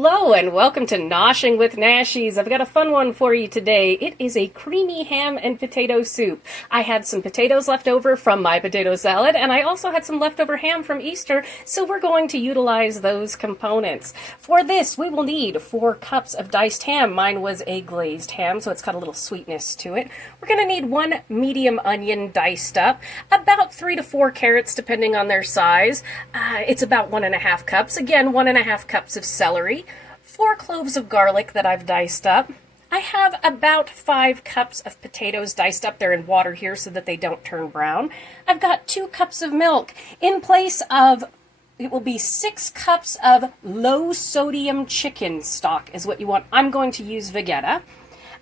Hello and welcome to Noshing with Nashies. I've got a fun one for you today. It is a creamy ham and potato soup. I had some potatoes left over from my potato salad, and I also had some leftover ham from Easter, so we're going to utilize those components. For this, we will need 4 cups of diced ham. Mine was a glazed ham, so it's got a little sweetness to it. We're going to need 1 medium onion diced up, about 3 to 4 carrots depending on their size. It's about 1.5 cups. Again, 1.5 cups of celery. 4 cloves of garlic that I've diced up. I have about 5 cups of potatoes diced up. They're in water here so that they don't turn brown. I've got 2 cups of milk. In place of, it will be 6 cups of low sodium chicken stock is what you want. I'm going to use Vegeta.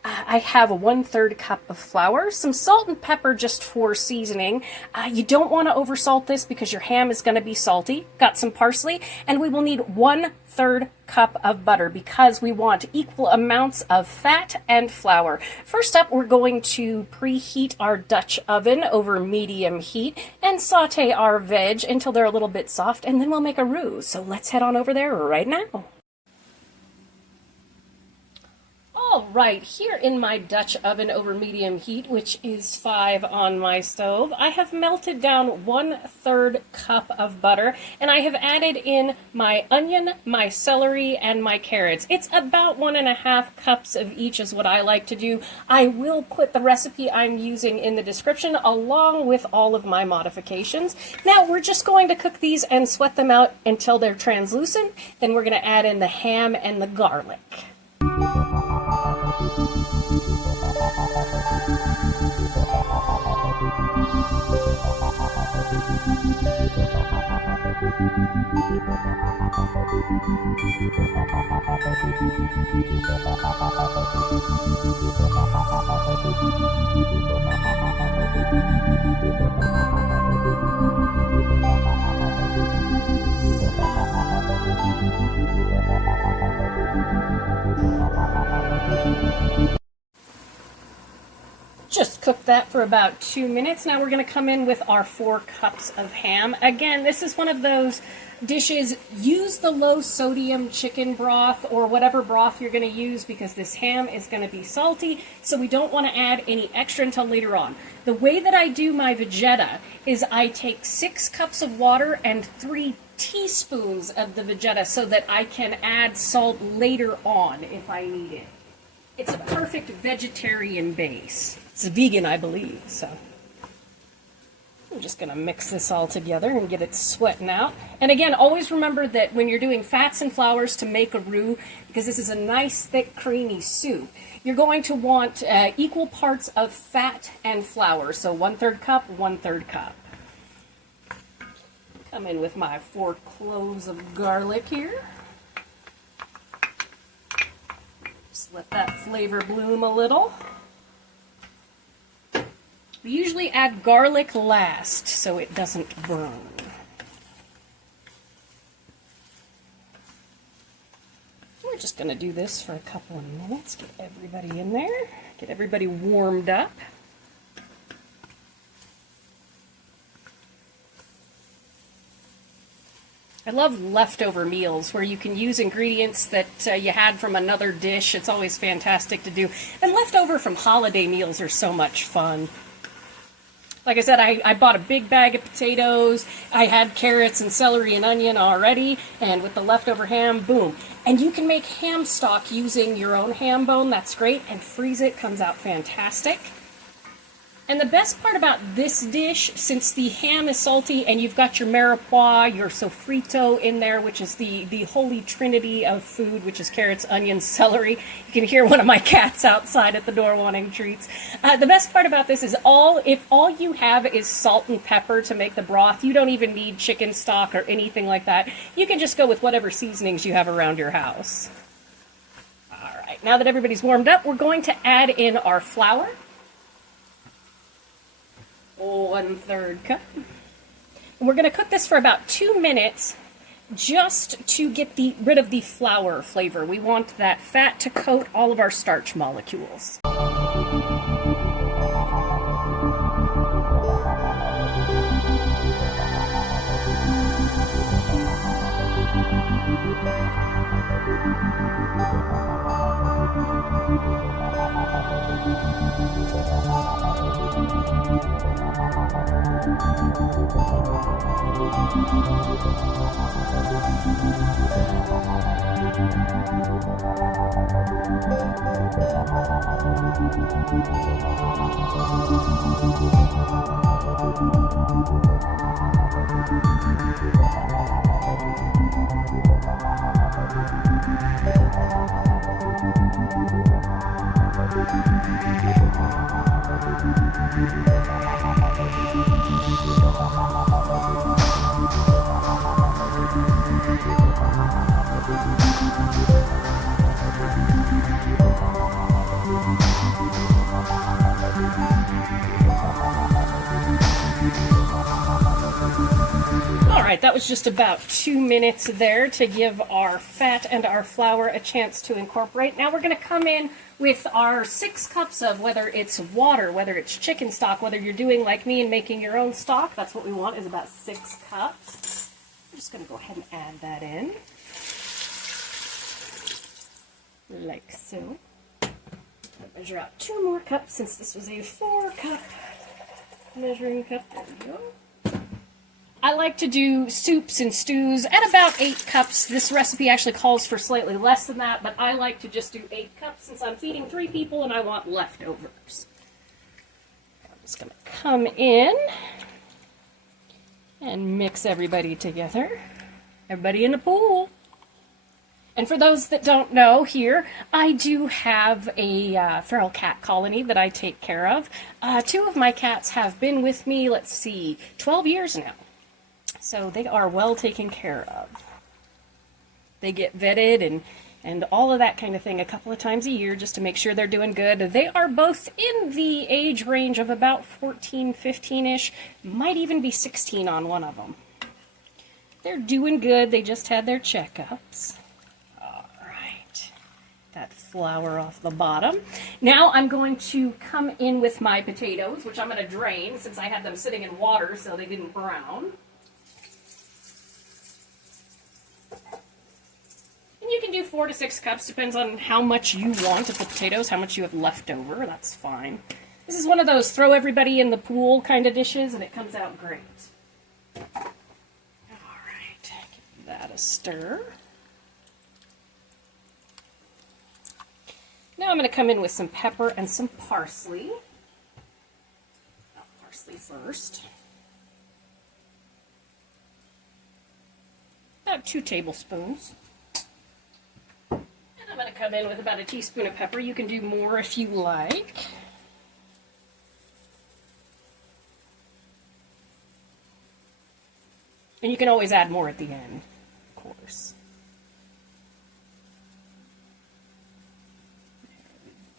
I have a 1/3 cup of flour, some salt and pepper just for seasoning. You don't want to oversalt this because your ham is going to be salty. Got some parsley, and we will need 1/3 cup of butter because we want equal amounts of fat and flour. First up, we're going to preheat our Dutch oven over medium heat and saute our veg until they're a little bit soft, and then we'll make a roux. So let's head on over there right now. All right, here in my Dutch oven over medium heat, which is 5 on my stove, I have melted down 1/3 cup of butter, and I have added in my onion, my celery, and my carrots. It's about 1.5 cups of each is what I like to do. I will put the recipe I'm using in the description along with all of my modifications. Now we're just going to cook these and sweat them out until they're translucent. Then we're going to add in the ham and the garlic. Just cook that for about 2 minutes. Now we're going to come in with our 4 cups of ham. Again, this is one of those dishes. Use the low sodium chicken broth or whatever broth you're going to use because this ham is going to be salty, so we don't want to add any extra until later on. The way that I do my Vegeta is I take 6 cups of water and 3 teaspoons of the Vegeta so that I can add salt later on if I need it. It's a perfect vegetarian base. It's vegan, I believe, so I'm just going to mix this all together and get it sweating out. And again, always remember that when you're doing fats and flours to make a roux, because this is a nice, thick, creamy soup, you're going to want equal parts of fat and flour. So 1/3 cup, 1/3 cup. Come in with my 4 cloves of garlic here. Just let that flavor bloom a little. We usually add garlic last so it doesn't burn. We're just going to do this for a couple of minutes, get everybody in there, get everybody warmed up. I love leftover meals where you can use ingredients that you had from another dish. It's always fantastic to do. And leftover from holiday meals are so much fun. Like I said, I bought a big bag of potatoes. I had carrots and celery and onion already, and with the leftover ham, boom. And you can make ham stock using your own ham bone. That's great. And freeze it. Comes out fantastic. And the best part about this dish, since the ham is salty and you've got your mirepoix, your sofrito in there, which is the holy trinity of food, which is carrots, onions, celery. You can hear one of my cats outside at the door wanting treats. The best part about this is if all you have is salt and pepper to make the broth, you don't even need chicken stock or anything like that. You can just go with whatever seasonings you have around your house. All right, now that everybody's warmed up, we're going to add in our flour. 1/3 cup. And we're going to cook this for about 2 minutes just to get rid of the flour flavor. We want that fat to coat all of our starch molecules. Alright, that was just about 2 minutes there to give our fat and our flour a chance to incorporate. Now we're going to come in with our 6 cups of, whether it's water, whether it's chicken stock, whether you're doing like me and making your own stock. That's what we want, is about 6 cups. I'm just going to go ahead and add that in. Like so. I'll measure out 2 more cups since this was a 4-cup measuring cup. There we go. I like to do soups and stews at about 8 cups. This recipe actually calls for slightly less than that, but I like to just do 8 cups since I'm feeding 3 people and I want leftovers. I'm just going to come in and mix everybody together. Everybody in the pool. And for those that don't know here, I do have a feral cat colony that I take care of. 2 of my cats have been with me, 12 years now. So they are well taken care of. They get vetted and all of that kind of thing a couple of times a year just to make sure they're doing good. They are both in the age range of about 14, 15-ish, might even be 16 on one of them. They're doing good. They just had their checkups. All right. That flour off the bottom. Now I'm going to come in with my potatoes, which I'm going to drain since I had them sitting in water so they didn't brown. You can do 4 to 6 cups, depends on how much you want of the potatoes, how much you have left over, that's fine. This is one of those throw everybody in the pool kind of dishes, and it comes out great. Alright, give that a stir. Now I'm going to come in with some pepper and some parsley. Parsley first. About 2 tablespoons. I'm going to come in with about a teaspoon of pepper. You can do more if you like. And you can always add more at the end, of course. There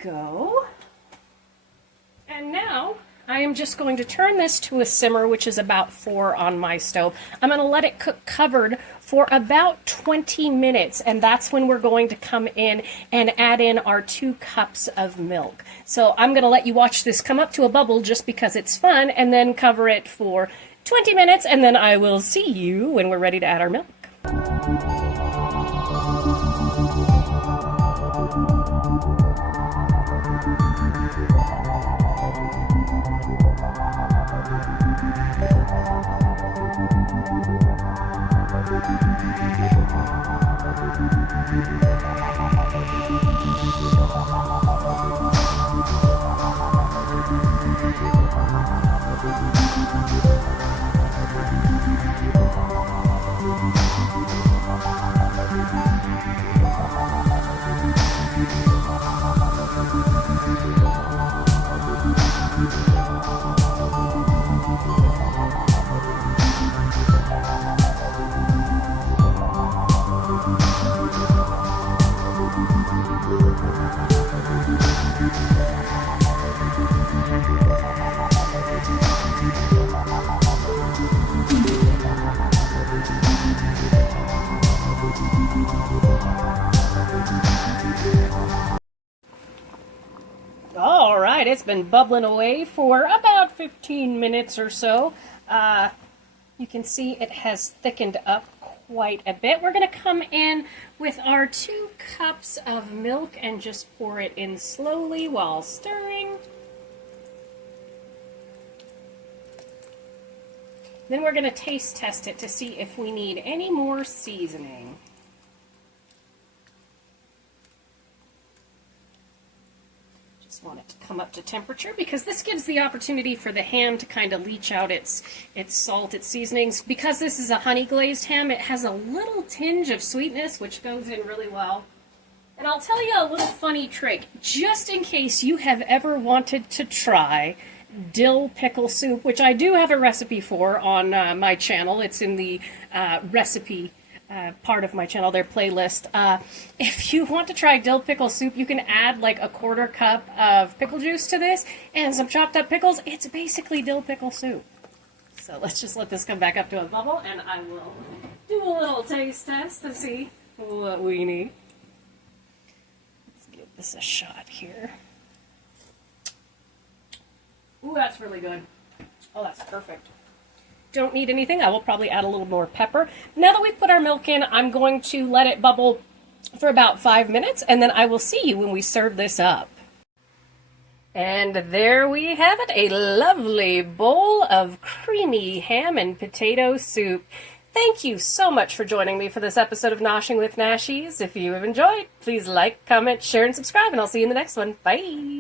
we go. And now I am just going to turn this to a simmer, which is about 4 on my stove. I'm going to let it cook covered for about 20 minutes, and that's when we're going to come in and add in our 2 cups of milk. So I'm going to let you watch this come up to a bubble just because it's fun, and then cover it for 20 minutes, and then I will see you when we're ready to add our milk. All right, it's been bubbling away for about 15 minutes or so. You can see it has thickened up quite a bit. We're going to come in with our 2 cups of milk and just pour it in slowly while stirring. Then we're going to taste test it to see if we need any more seasoning. Just want it to come up to temperature because this gives the opportunity for the ham to kind of leach out its salt, its seasonings. Because this is a honey glazed ham, it has a little tinge of sweetness, which goes in really well. And I'll tell you a little funny trick, just in case you have ever wanted to try dill pickle soup, which I do have a recipe for on my channel. It's in the recipe part of my channel, their playlist. If you want to try dill pickle soup, you can add like a 1/4 cup of pickle juice to this and some chopped up pickles. It's basically dill pickle soup. So let's just let this come back up to a bubble and I will do a little taste test to see what we need. Let's give this a shot here. Ooh, that's really good. Oh, that's perfect. Don't need anything. I will probably add a little more pepper. Now that we've put our milk in, I'm going to let it bubble for about 5 minutes, and then I will see you when we serve this up. And there we have it, a lovely bowl of creamy ham and potato soup. Thank you so much for joining me for this episode of Noshing with Nashies. If you have enjoyed, please like, comment, share, and subscribe, and I'll see you in the next one. Bye!